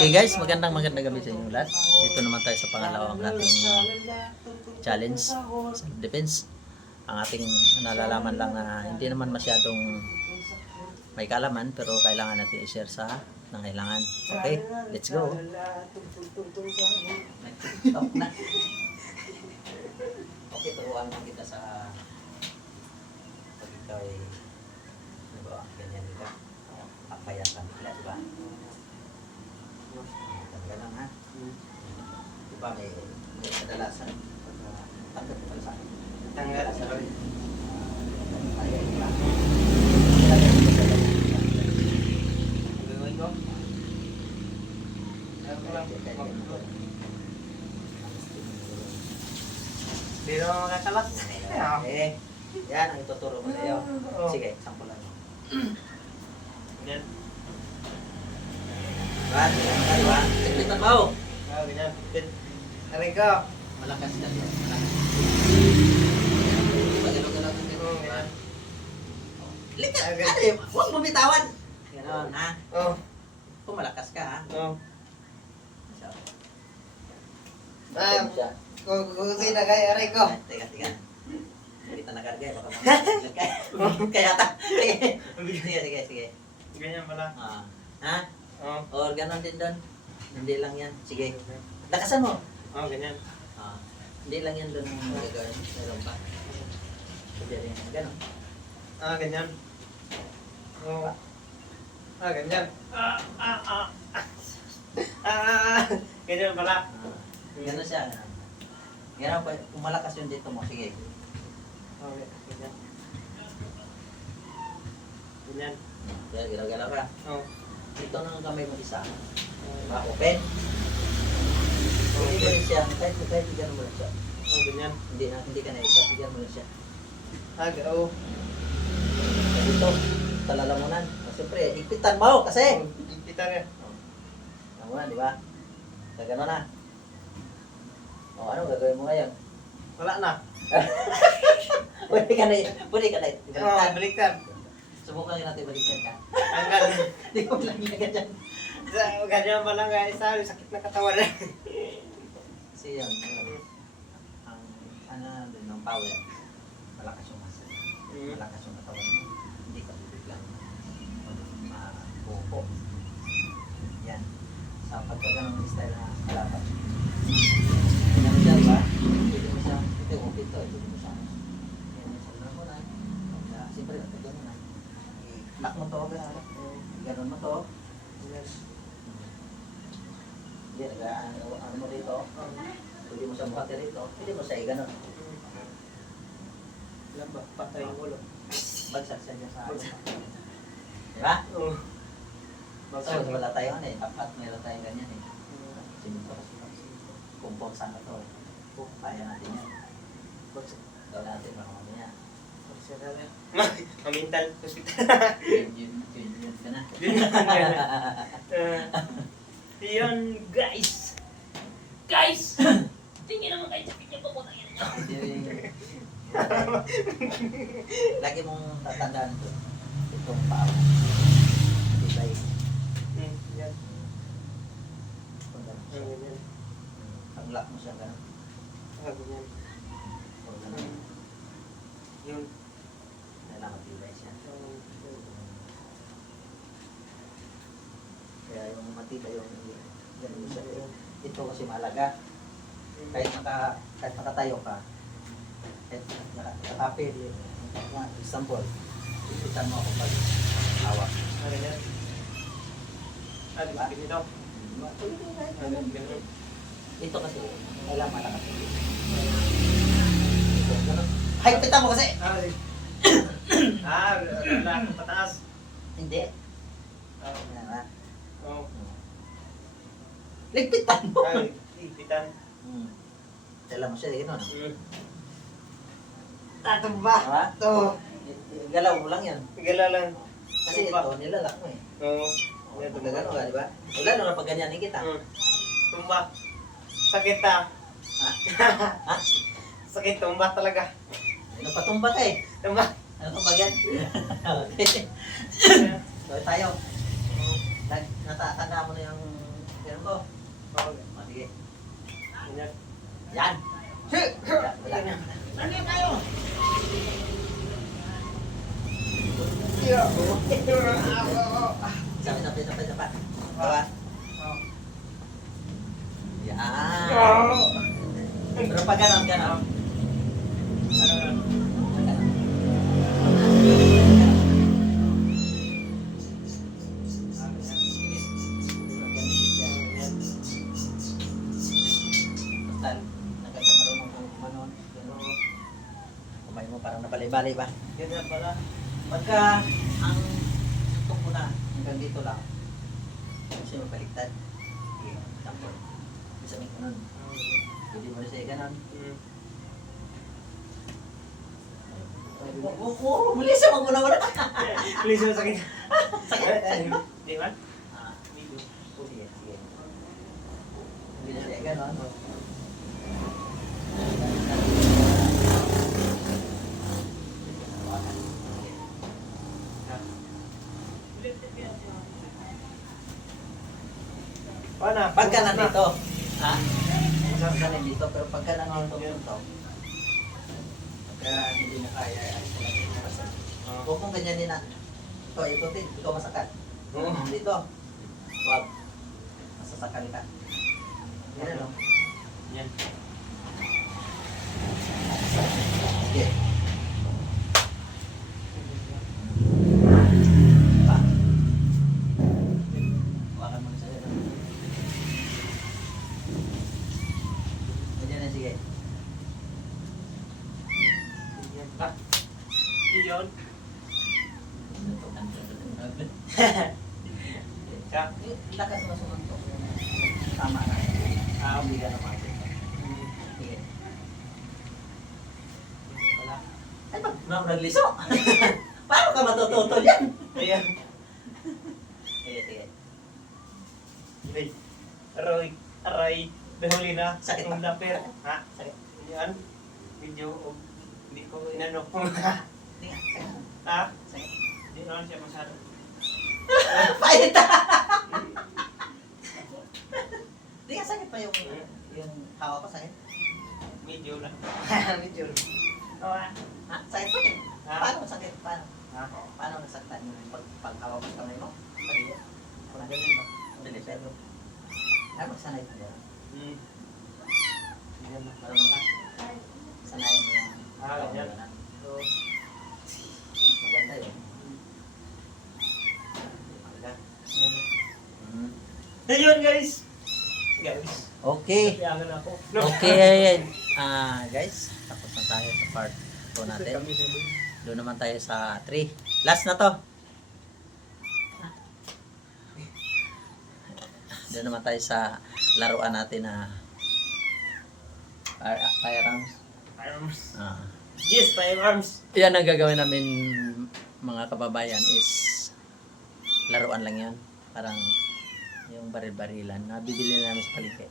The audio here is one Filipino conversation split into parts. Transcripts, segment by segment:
Okay guys, magandang gabi sa inyo lahat. Dito naman tayo sa pangalawang nating challenge, self-defense. Ang ating nalalaman lang na hindi naman masyadong may kaalaman pero kailangan natin i-share sa nangailangan. Okay, let's go. Stop na. Okay, turuan mo kita sa pag ikaw ay ganyan ka. Papayakan ka, diba? Ganun ha. Diba may kadalasan tanggal ko pala sa akin. Tanggal sa akin. Ayaw nila. Gagawin ko? Hindi naman makakalas. Yan ang ituturo ko sa iyo. Sige, sampulan mo. Ganyan. Diba? Siglitan mo. Ganyan. Aray ko. Malakas ka dyan. Malakas. Galaw-galaw ka dyan. Ganyan. Likat! Ano yun? Huwag mo bitawan! Ganon, ha? Oo. Kung malakas ka, ha? Oo. So, Ah, kukusin na kayo, aray ko. Teka. Hindi kita nakarga, baka mamaglag ka. Kaya ta. Sige. Ganyan pala. Ha? Oo. Or ganon din doon. Hindi lang yan. Sige. Lakasan mo. Oo, ganyan. Hindi lang yan doon ang gagawin. Meron pa. Hindi rin yan. Ganon. Ganyan. Oo. Ganyan. Ganyan pala. Ganon siya. Ganon pa. Kung malakas yung dito mo, sige. Okay, ganyan. Ganyan. Galaw-galaw ka. Oo. Dito ng kamay mo isa. Diba? Open. Hindi mo rin siya. Kahit bigyan mo lang siya. Oo, ganyan. Hindi ka na isa. Bigyan mo lang siya. Oo. Dito. Talalamunan. Siyempre, ipitan mo kasi. Kita niya. Tama na, di ba? Sa gano'n na. Ano gagawin mo ngayon? Wala na. Pwede ka na. Baliktad. Baliktad. Subukan natin baliktad ka. Tanggal. Hindi ko lang yan dyan. Ganyan pala guys. Sakit na katawan na. Kasi yun. Ang din ng power. Malakas yung muscle. Malakas yung katawan mo. Hindi ka bibiglang mabuko. Yan. Sa pagkaganong style na kalapat. Ganyan siya, diba? Pwede mo siya, ito yung upit to, pwede mo siya. Ganyan siya, ganun mo na. Siyempre, ganun na. I-lock mo to, ganun mo to. Hindi, ano mo dito. Pwede mo siya buhati rito. Pwede mo siya i-ganun. Alam ba? Patay yung ulo. Bagsak siya dyan sa diba? Oo. So, wala tayo tapat meron tayong ganyan eh. Siminto kasi kumpong saan na to eh. Kaya natin yan. Daw natin mga mamaya. Mental hospital. Yun ka na. Yun guys. Tingin naman kayo sa video ko kung nangyari nyo. Lagi mong tatandaan ito. Itong paa. Tibay. Yan. Kung ganun siya. Ganyan. Pag-lock mo siya ganun. Ganyan. Kung ganun. Yun. Kailangan tibay siya. Kaya yung matibay yung ganun siya. Ito kasi mahalaga. Kahit nakatayo ka, kahit nakatapid, example, ipitan mo ako pag hawak. Ganyan. Diba? Ganito. Ganyan. Ito kasi, kailangan malakas. Ito, ganun. Hay, pitan mo kasi! Wala akong pataas. Hindi. Oo. Yan ha. Oo. Ligpitan mo! Ipitan. Dala mo siya, gano'n. Tatumba. Diba? Ito. Galaw mo lang yan. Gala lang. Kasi ito, nilalak mo eh. Oo. Pag gano'n ka, diba? Wala nung pag ganyanin kita. Tumba. Sakit ah. Ha? Ha? Sakit, tumba talaga. Ano patumba ka eh? Tumba. Ano ba yan? Okay. So tayo. Natatanda mo na yung Yan. Yan. Wala na. Ano kayo? Sapa. Bawa. Yan. Pero pag ganon. Basta, nagkagam marunong kang kumanon. Pero, kumain mo parang nabalay-balay ba? Ganyan pala. Pagka ang suntok mo na hanggang dito lang, kasi mabaliktad. Okay, tampo. Bisa may kanon. Hindi mo na siya ganon. Muli siya magmuna-muna. Please, sakit. Sakit. Di ba? Ah, sige. Hindi na siya ganon. Paano? Pagka nandito, ha? Pagka nandito, pero pagka nandito, pagka hindi mo kaya, ay talaga yung masakit. Huwag mong ganyanin na. Ito, ikutin, ikaw masakat. Dito, wag. Masasakal ka. Yan, no? Yan. Sige. Pa. Hawakan mo na sa'yo, no? Ganyan na, sige. Yan ba? Iyon. Siya. Lakas mo sumuntok. Tama na. Hindi ka naman. Sige. Wala. Ay, pag nagliso. Paano ka matututol yan? Ayan. Sige. Ay. Aray. Dahuli na. Sakit pa. Ang lapir. Ha? Sakit. Yan. Video. Hindi ko inano. Hindi nga, sakit. Ha? Sakit. Hindi naman siya masyado. Pahit! Hindi nga, sakit pa yung hawa ko, sakit. Medyo lang. Medyo. Oo ah. Ha? Sakit pa? Ha? Paano sakit? Paano? Ha? Paano nasaktan yung pag-hawa mo sa kamay mo? Pag-iyo? Kung ganyan mo? Dali, pero. Ay, magsanay ka dyan. Yan na. Marunong ka? Sanayin mo yung Ganyan. So, mas maganda yun. Maganda. yan na. Mm. Ayun guys. Guys. Okay. Kayangan ako. Okay. Guys, tapos na tayo sa part 2 natin. Kami sabi. Doon naman tayo sa 3. Last na to. Doon naman tayo sa laruan natin na firearms. Firearms. Yes, firearms. Yan ang gagawin namin mga kababayan is laruan lang yan. Parang yung baril-barilan na bibili namin sa palengke.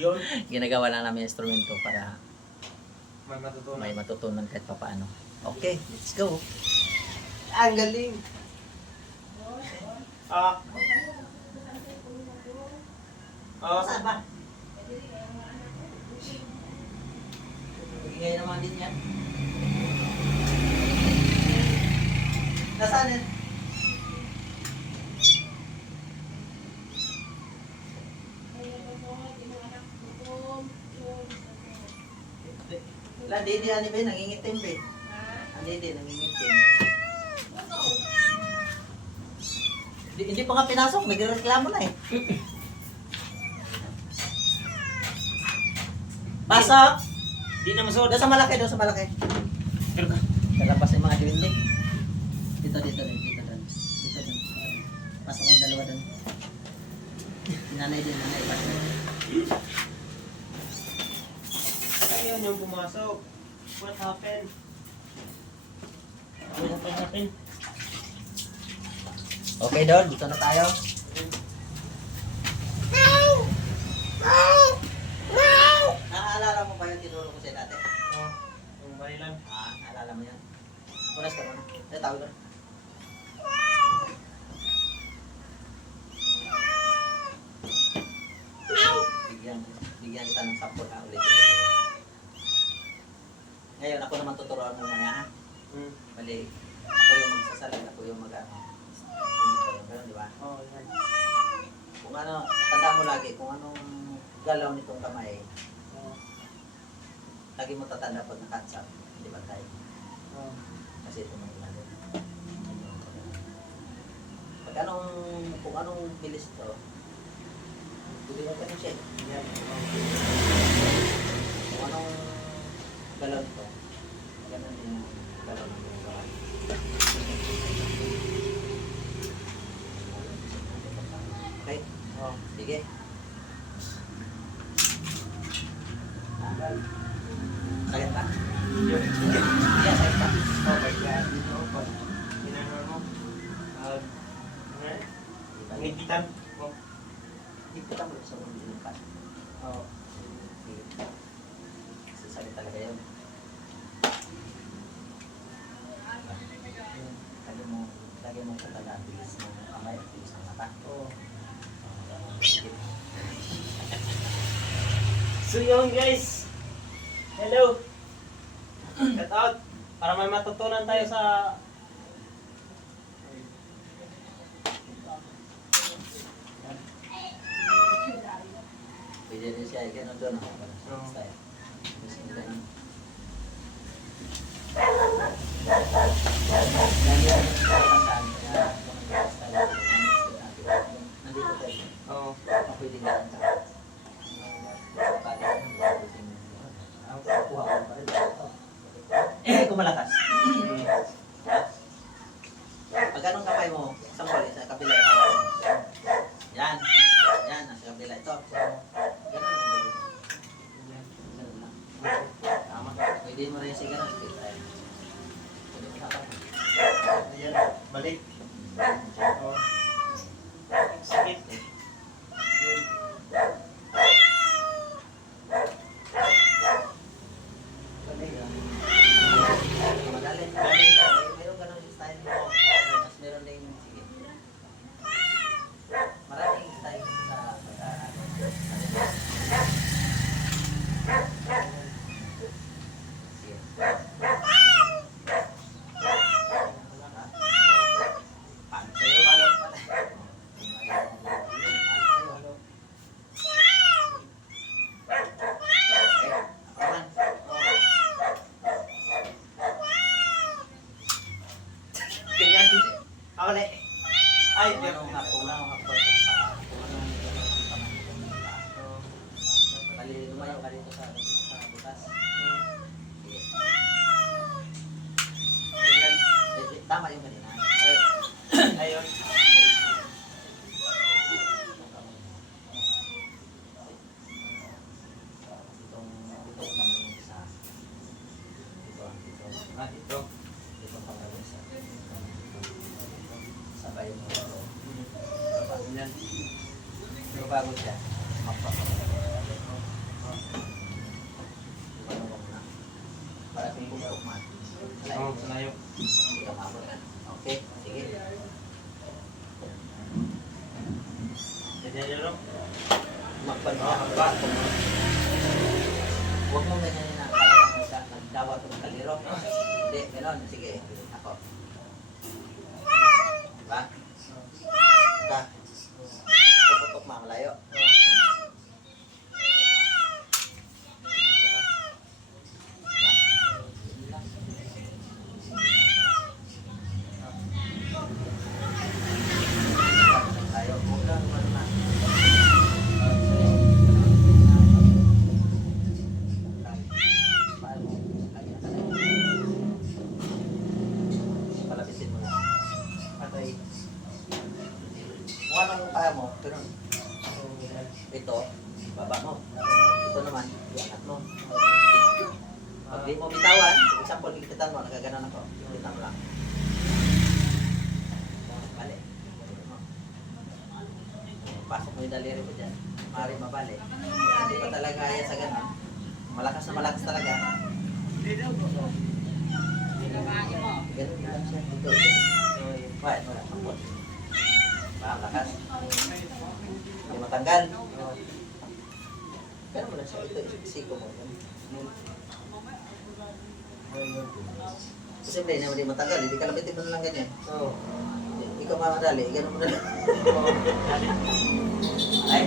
Yun. Ginagawa lang namin instrumento para May matutunan. may matutunan kahit papaano. Okay, let's go. Ang galing. Ah. Saan ba? Ingay naman din yan. Nasaan yan? Wala, hindi ano ba yun? Nangingitim ba eh? Hindi, nangingitim. Hindi pa nga pinasok, nagreklamo na eh. Pasok! Di na masuot. Doon sa malaki, doon sa malaki. Kalabas yung mga diwinding. Dito doon. Pasok ang dalawa doon. Nanay pasok. Ayun yung pumasok. What happened? What happened? Okay doon, dito na tayo. Naaalala mo ba yung tinuro ko sa'yo dati? Oh, yung barilan. Naalala mo yan? Punas ka muna. Tawag ko na. bigyan kita ng sample ha, ulit. Ngayon, ako naman tuturuan mo maya ha. Bali, ako yung magsasalag, ako yung mag-ano. Ganun, di ba? Oo, yan. Kung ano, tanda mo lagi, kung anong galaw nitong kamay, Oo. lagi mo tatanda pag nakatsap. Di ba tayo? Oo. Kasi ito may ilalim. Pag anong, kung anong bilis ito, hindi mo ganun siya. Yan. Kung anong galaw nito, ganun din yung galaw ng kamay. Okay? Oo. Sige. Sakit pa? Yun. Iya, sakit pa. Oh my God. Dito, pag ginagawa mo, ngigitan mo. Hindi ko tamo sa ulo ng pa. Oo. Sige. Kasi sakit talaga yun. Lagi mo talaga ang bilis ng kamay at bilis ng mata. Oo. Sige. So yun guys. Hello. Cut out. Para may matutunan tayo sa Pwede rin siya, ganun doon. Oo. Style. Kasi ganun. Ganyan yung tandaan. Kaya ganun style. Nandito tayo. Oo. Pwede nga ang tao. Kuha ko pa rin. Kung malakas. Pag anong kamay mo, isang bali sa kabila yung kamay mo. Yan. Yan, nasa kabila ito. Ganun lang. Ganun lang. Tama. Pwede mo rin siya ganun. Pwede mo sa Ayan. Balik. Oo. Sakit. Yun. Balik ah. Madali. Madali. Meron ganun yung style mo. Mas meron din, sige. Maraming style kasi sa sige. Paano sa'yo? Paano? Ganyan. Ako na. Ay, Kung anong hapon sa paa, kung anong kamay kung paa. Bali, lumayo ka dito sa butas. Sige. Ganyan. Tama yung kanina. Ayun. Itong kamay yung isa. Ito. Ah, ito. Itong kamay yung isa. Sabay mo ito. Ganyan. Pero bago siya, magpapakita. Para kung bumalik man. Oo, sanayo. Hindi ka mabot. Okay, sige. Ganyan yun, no? Magpag Oo, hanggang. Huwag mong ganyan na parang nagdawa itong kaliro. Hindi, gano'n. Sige, ako. Diba? Diba? Puputok mamalayo. Tayo, huwag lang naman na. Palapitin mo lang. Patay. Kung anong kaya mo, ganun. Ito, baba mo. Ito naman, iangat mo. Pag di mo bitawan, example, kikitan mo, nakaganan ako. Kikitan mo lang. Bali. Pasok mo yung daliri mo dyan. Mari mabali. Hindi pa talaga kaya sa ganun. Malakas na malakas talaga. Ganun lang siya. Ito. Wait, wala. Ampun. Lakas. Hindi matanggal. Kaya mo na siya. Ito, siko mo. Posible na hindi matagal. Hindi ka lapitin mo na lang ganyan. Oo. Ikaw mamadali. Ganun mo na lang. Ay.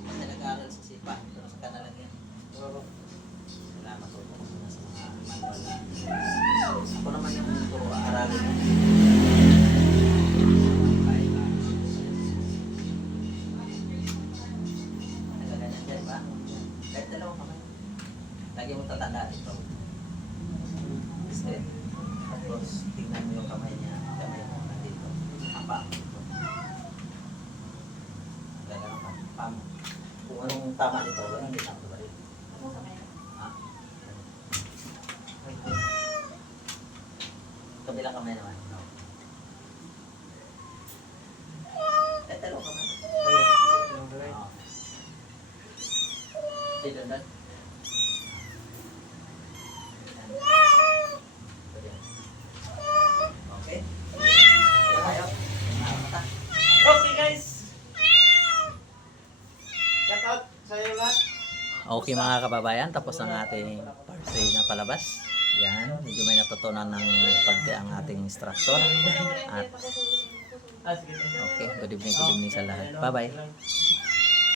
Hindi ka nag-aaral sa sipa. Pero sa ka na lang yan. Oo. Wala matutong sa mga manual na. Ako naman yung puro aralin. Ay. Nagaganyan dyan ba? Kahit dalawang kamay. Lagi mo tatandaan ito. Straight. Tapos tingnan mo yung kamay niya. Kamay mo nandito. Apa. Gagawin ka. Pam. Kung anong tama nito, ganun din ang tumarin. Ha? Kabilang kamay naman. No? Kahit dalawang kamay. Oo. Dito doon. Okay. Ayaw. Mata. Okay guys. Shout out sa inyo lahat. Okay mga kababayan, tapos ang ating part 3 na palabas. Yan, medyo may natutunan ng pagdi ang ating instructor. At Ah, sige. okay, good evening sa lahat. Bye-bye.